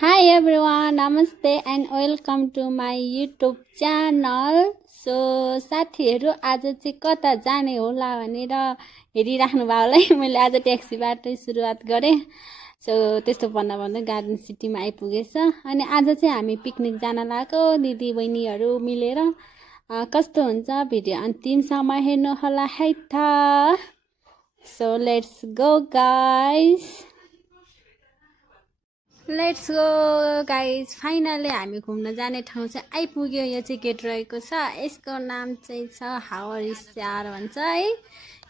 Hi everyone, namaste and welcome to my YouTube channel. So साथीहरु आज चाहिँ कता जाने होला भनेर हेरिराख्नु भयो होला मैले आज ट्याक्सीबाटै सुरुवात गरे। सो त्यस्तो भन्दा भन्दै गार्डन सिटीमा आइपुगेछ अनि आज चाहिँ हामी पिकनिक जान लागेको दिदी बहिनीहरु मिलेर। कस्तो हुन्छ भिडियो अन्तिमसम्म हेर्नु होला है त। So let's go guys. Let's go guys finally हामी घुम्न जाने ठाउँ चाहिँ आइपुग्यो। यो चाहिँ गेट रहेको छ, यसको नाम चाहिँ छ हावर स्टार भन्छ है।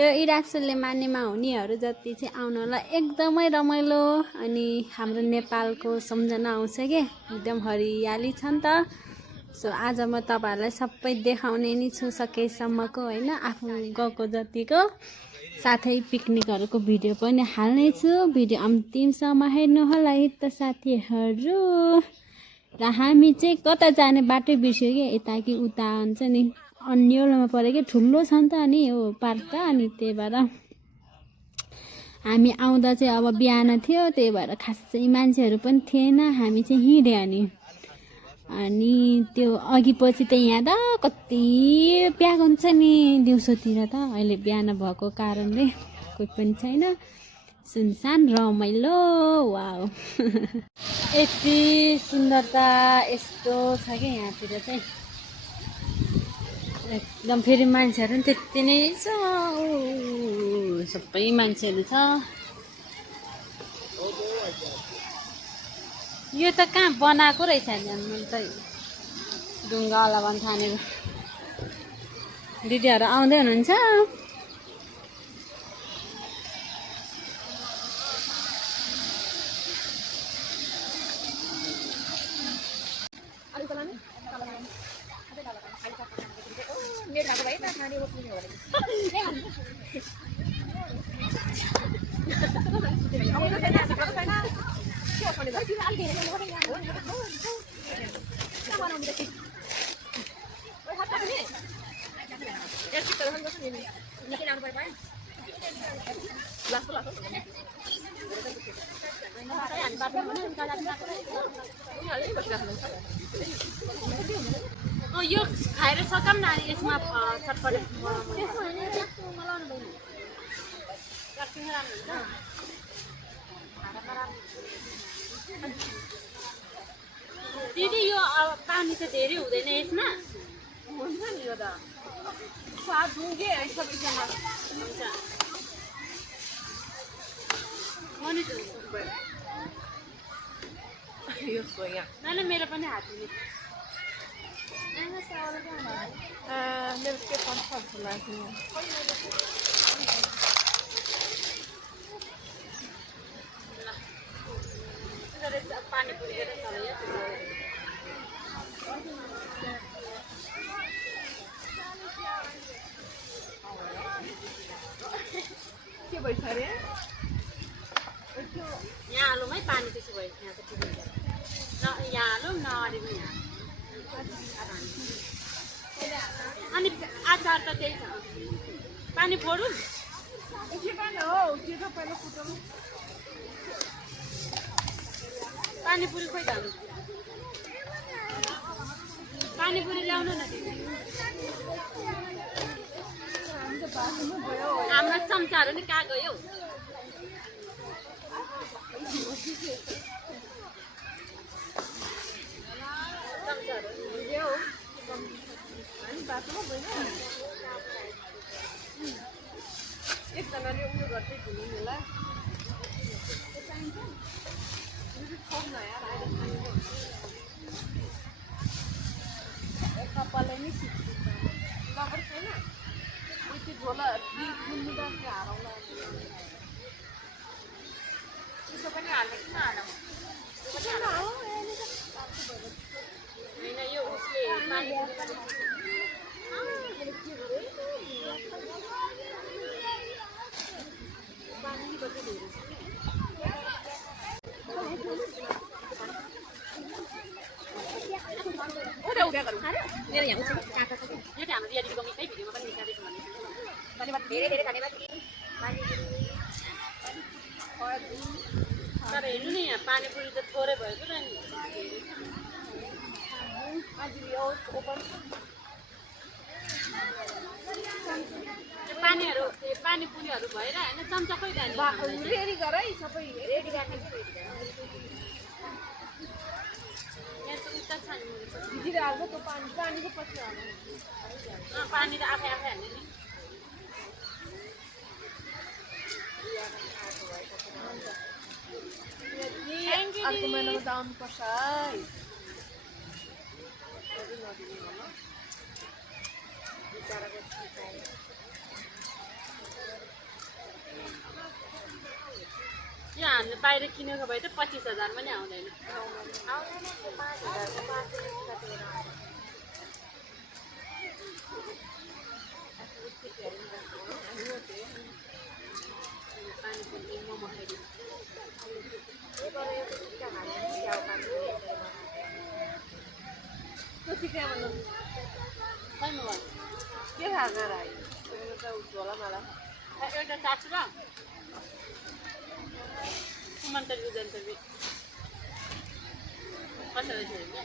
यो इराक्सुलले मानेमा हुनेहरू जति चाहिँ आउनलाई एकदमै रमाइलो अनि हाम्रो नेपालको सम्झना आउँछ के, एकदम हरियाली छ नि त। सो आज म तपाईहरुलाई सबै देखाउने नि छु सकेसम्मको हैन, आफू गएको जतिको साथै पिकनिकहरुको भिडियो पनि हाल्ने छु। भिडियो अन्तिमसम्म हेर्नु होला है त साथीहरु। र हामी चाहिँ कता जाने बाटै बिर्स्यो के, यता कि उता हुन्छ नि, अन्यलमा परे के, ठुलो छ नि त अनि यो पार्क त। अनि त्यही भएर हामी आउँदा चाहिँ अब बिहान थियो, त्यही भएर खासै मान्छेहरु पनि थिएन। हामी चाहिँ हिँड्यो अनि त्यो अघि पछि त यहाँ त कति प्याक हुन्छ नि दिउँसोतिर त। अहिले बिहान भएको कारणले कोही पनि छैन, सुनसान रमाइलो। वाउ यति सुन्दरता यस्तो छ कि यहाँतिर चाहिँ एकदम। फेरि मान्छेहरु पनि त्यति नै छ, सबै मान्छेहरु छ। यो त कहाँ बनाएको रहेछ मैले त ढुङ्गा होला भन्न ठानेको। दिदीहरु आउँदै हुनुहुन्छ। यो खाएर सकम न यसमा चटपटे दिदी। यो पानी त धेरै हुँदैन यसमा? हुन्छ नि यो त स्वाद दुगे है सबैजना हुन्छ। मनी यो सोया नाना मेरो पनि हातले मेरो के पर्छ लाग्यो। पानी पुरी के भइछ अरे यहाँ हालौँ है पानी। त्यसो भए यहाँ त ठिक हुन्छ। यहाँ हालौँ न अरे यहाँ अनि आचार त त्यही छ। पानी फोडौँ पानीपुरी खोइ जानु, पानीपुरी ल्याउनु न। हाम्रो चम्चाहरू नि कहाँ गयो? एकजनाले उयो गर्दै घुम्नु होला। कपाललाई नि लबर छैन यति झोला घुम्नु जान्छ हारौँला। त्यसो पनि हाल्ने किन हालौँ होइन। यो उसले पानी मेरो यहाँ उठेको काका छ कि यो चाहिँ हाम्रो रियालिटीको मिसै भिडियोमा पनि निकाल्दैछु भन्ने। धन्यवाद, धेरै धेरै धन्यवाद। तर हेर्नु नि यहाँ पानीपुरी त थोरै भएको र नि पानीहरू पानी पुरीहरू भएर होइन चम्चा खोइ रेडी गर है सबै रेडी राख्नु यहाँ चाहिँ उता छ नि भिजेर हाल्छ त्यो पानीको पछि हाल्नु पानी त आफै आफै हाल्ने नि अर्को महिनामा त आउनुपर्छ है यो हामीले बाहिर किनेको भए त 25,000 पनि आउँदैन के खाएको राई एउटा उठ्यो होला मलाई एउटा 400 र कुमन्तर गुजन्तवी कसरी छ नि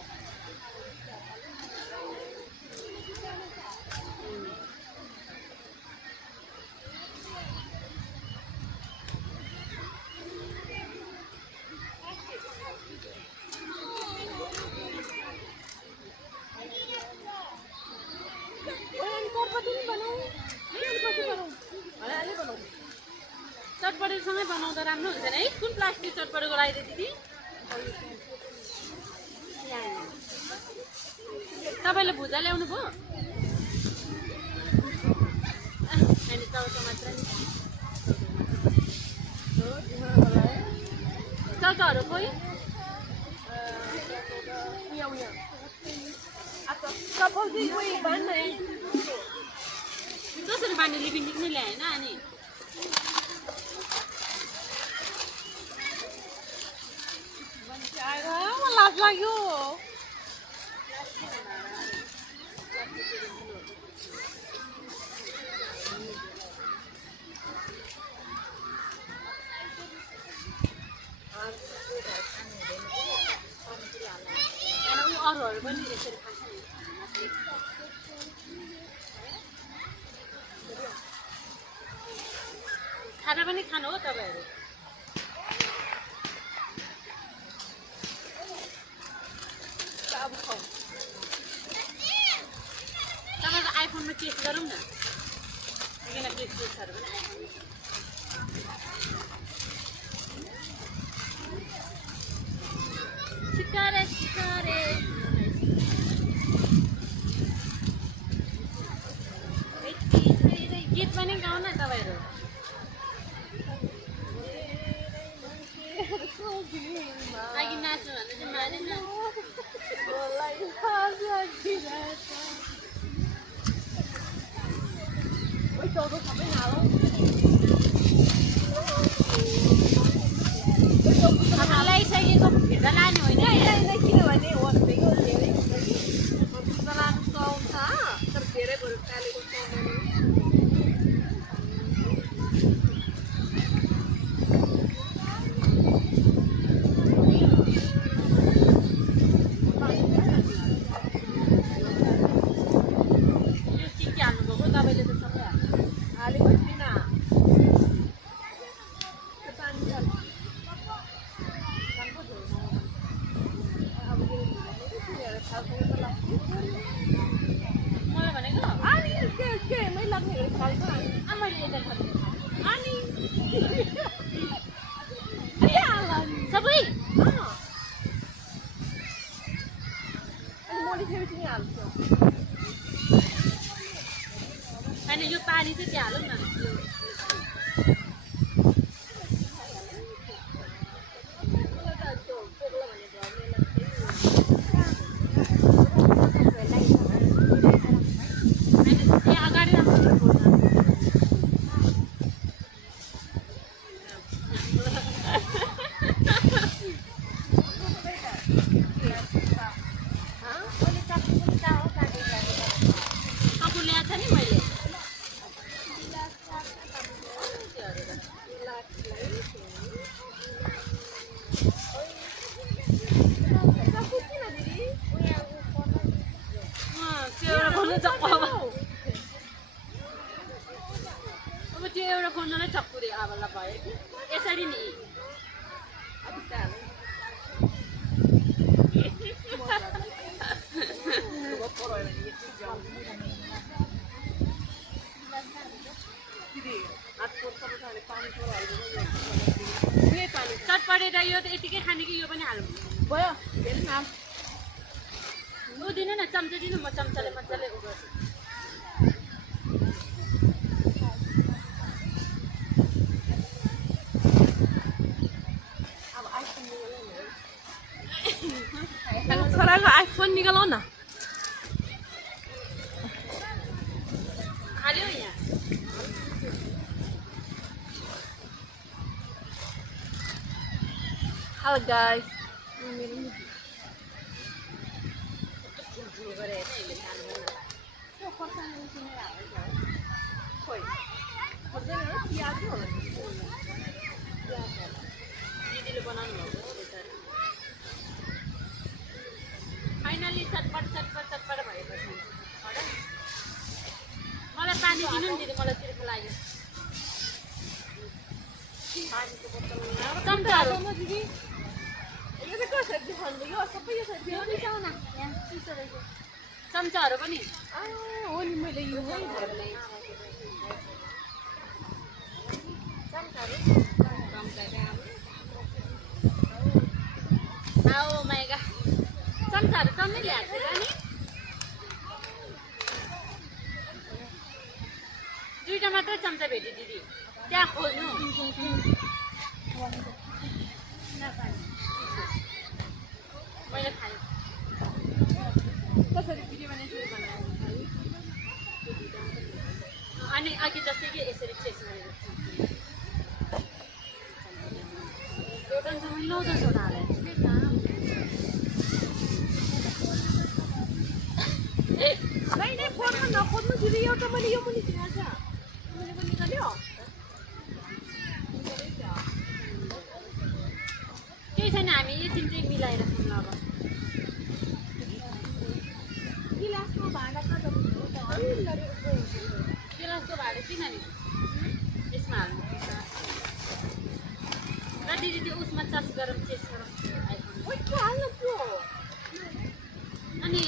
चटपटेसँगै बनाउँदा राम्रो हुन्छ नि है कुन प्लास्टिक चटपटेको लगाइदियो दिदी तपाईँले भुजा ल्याउनु भयो अनि चाउचाउ मात्र नि चाउचाउहरू खोइ कसरी बाँड्ने लिपिन्डिक नै ल्याएन अनि लाज लाग्यो अरूहरू पनि यसरी खान्छ खाना पनि खानु हो तपाईँहरू तपाईँको आइफोनमा टेस्ट गरौँ न किन टेस्टहरू पनि आइफोन सिकारे सिकारे गीत पनि गाउँ न तपाईँहरू लागि नाच्नु भन्दा चाहिँ मानेन लगाइसकेको फिर्ता लाने होइन किनभने धेरै लानु सुहाउँछ तर धेरै भएर टालेको सबै होइन यो पानी चाहिँ त्यहाँ हालौँ न त्यो एउटा खोल्नु चक्कु अब त्यो एउटा खोल्नलाई चक्कु रे आबला भयो कि यसरी नि चटपटे त यो त यतिकै खाने कि यो पनि हाल्नु भयो हेर्नु न उ दिनु न चम्चा दिनु म चम्चाले मजाले उ गर्छु छोराको आइफोन निकालौ न हाल्यो यहाँ हेलो गाइस दिदीले बनाउनु भएको फाइनली चटपट भएपछि मलाई पानी दिनु नि दिदी मलाई तिर्खो लाग्यो चम्चाहरू चम्चाहरू पनि हो नि मैले यो चम्चाहरू टन्नै ल्याएको थियो नि दुईटा मात्रै चम्चा भेट्यो दिदी त्यहाँ खोज्नु मैले खाएँ कसरी भिडियो अनि अघि जस्तै कि यसरी चेस गरेको एउटा मैले 9-10 वटा हालेको छु नहीं फोनमा नखोज्नु दिदी एउटा मैले यो पनि किनेको छ मैले पनि निकाल्यो केही छैन हामी यो तिनटै मिलाएर खाऊँ अब गिलासको भाँडा कता गिलासको भाँडा किन नि यसमा हाल्नु र दिदी त्यो उसमा चार्ज गरौँ चेस गरौँ आइफोन के हाल्नु त्यो अनि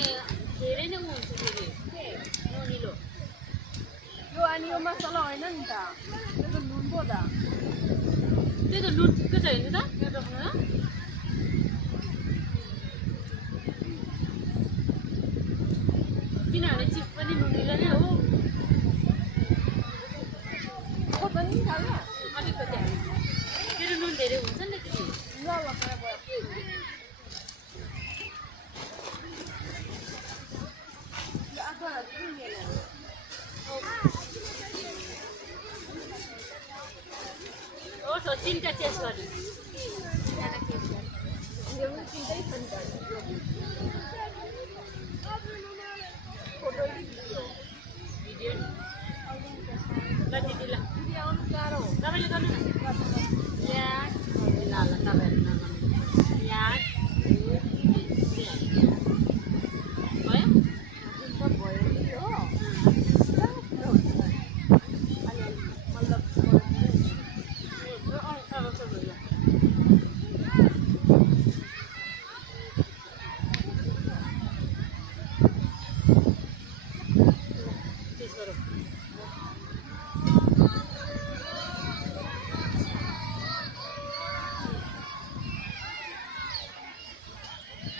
धेरै नै हुन्छ फेरि नुनिलो यो अनि यो मसला होइन नि त त्यो त नुन पो त त्यो त नुन ठिक्क छ हेर्नु त यो राख्नु त किनभने चिज पनि नुनिलो नै हो अलिकति तेरो नुन धेरै हुन्छ नि त दिदी हो तिनवटा चेस गर्नु भिडियो ल दिदी ल तपाईँले गर्नु न प्याज ल तपाईँहरू नगर्नु प्याज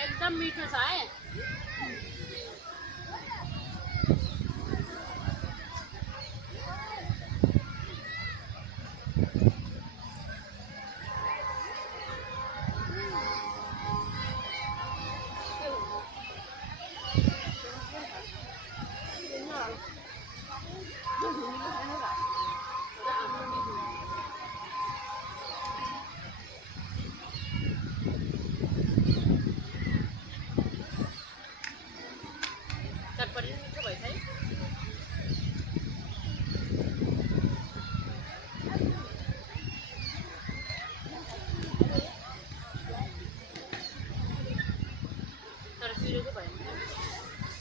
एकदम मीठो छ है भिडियो चाहिँ भयो